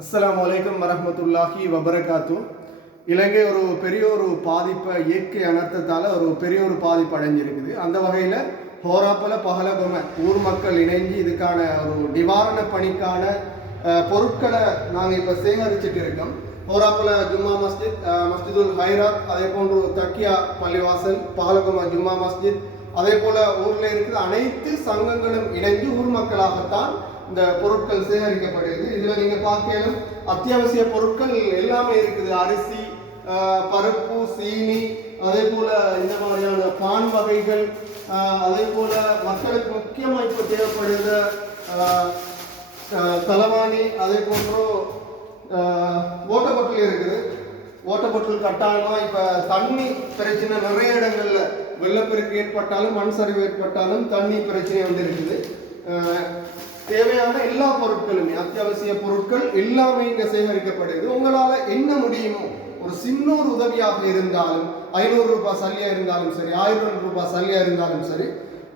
அஸ்ஸலாமு அலைக்கும் வரஹ்மத்துல்லாஹி வபரகாத்து. இலங்கை ஒரு பெரிய ஒரு பாதிப்பை இயற்கை அனர்த்தத்தால் ஒரு பெரிய ஒரு பாதிப்பு அடைஞ்சிருக்குது. அந்த வகையில் ஹோராப்பல பகலகொம ஊர் மக்கள் இணைஞ்சு இதுக்கான ஒரு நிவாரண பணிக்கான பொருட்களை நாங்கள் இப்போ சேகரிச்சுட்டு இருக்கோம். ஹோராப்பல ஜும்மா மஸ்ஜித், மஸ்ஜிதுல் ஹைராத், அதே போன்று தக்கியா பள்ளிவாசல், பகலகொம ஜும்மா மஸ்ஜித், அதே போல் ஊரில் இருக்கிற அனைத்து சங்கங்களும் இணைந்து ஊர் மக்களாகத்தான் இந்த பொருட்கள் சேகரிக்கப்படுகிறது. இதில் நீங்கள் பார்க்கலும் அத்தியாவசிய பொருட்கள் எல்லாமே இருக்குது. அரிசி, பருப்பு, சீனி, அதே போல் இந்த மாதிரியான பான் வகைகள், அதே போல் மக்களுக்கு முக்கியமாக இப்போ தேவைப்படுகிற தலவாணி, அதே போன்று ஓட்டர் பாட்டில் இருக்குது. ஓட்டர் பாட்டில் கட்டாயமாக இப்போ தண்ணி பிரச்சனை நிறைய இடங்களில் வெள்ளப்பெருக்கு ஏற்பட்டாலும் மண் சரிவு ஏற்பட்டாலும் தண்ணி பிரச்சனை வந்து இருக்குது. தேவையான எல்லா பொருட்களுமே அத்தியாவசிய பொருட்கள் எல்லாமே இங்கே சேகரிக்கப்படுகிறது. உங்களால் என்ன முடியுமோ ஒரு சின்ன ஒரு உதவியாக இருந்தாலும், 500 ரூபாய் சல்லியாக இருந்தாலும் சரி, 1000 ரூபாய் சல்லியாக இருந்தாலும் சரி,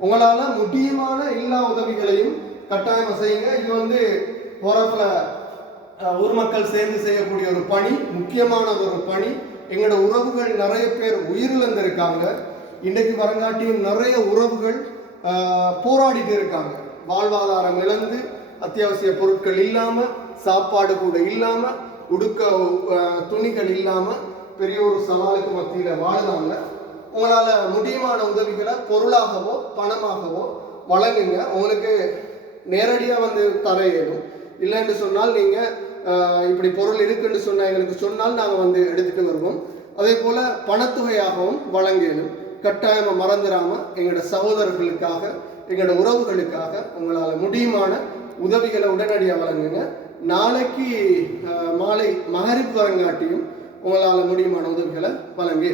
உங்களால் முடியுமான எல்லா உதவிகளையும் கட்டாயம் செய்யுங்க. இது வந்து போராப்பில் ஊர் மக்கள் சேர்ந்து செய்யக்கூடிய ஒரு பணி, முக்கியமான ஒரு பணி. எங்களோட உறவுகள் நிறைய பேர் உயிரிழந்திருக்காங்க. இன்றைக்கு வரங்காட்டியும் நிறைய உறவுகள் போராடிட்டு இருக்காங்க. வாழ்வாதாரம் இழந்து அத்தியாவசிய பொருட்கள் இல்லாமல், சாப்பாடு கூட இல்லாமல், உடுக்க துணிகள் இல்லாமல் பெரிய ஒரு சவாலுக்கு மத்தியில் வாழ்ந்தாங்க. உங்களால் முடியுமான உதவிகளை பொருளாகவோ பணமாகவோ வழங்குங்க. உங்களுக்கு நேரடியாக வந்து தர இயலும். இல்லைன்னு சொன்னால் நீங்கள் இப்படி பொருள் இருக்குன்னு சொன்னால் எங்களுக்கு சொன்னால் நாங்கள் வந்து எடுத்துகிட்டு வருவோம். அதே போல் பணத்தொகையாகவும் வழங்க இயலும். கட்டாயமாக மறந்துடாமல் எங்களோட சகோதரர்களுக்காக, எங்களோட உறவுகளுக்காக உங்களால் முடியுமான உதவிகளை உடனடியாக வழங்குங்க. நாளைக்கு மாலை மகரிப் வரங்காட்டியும் உங்களால் முடியுமான உதவிகளை வழங்க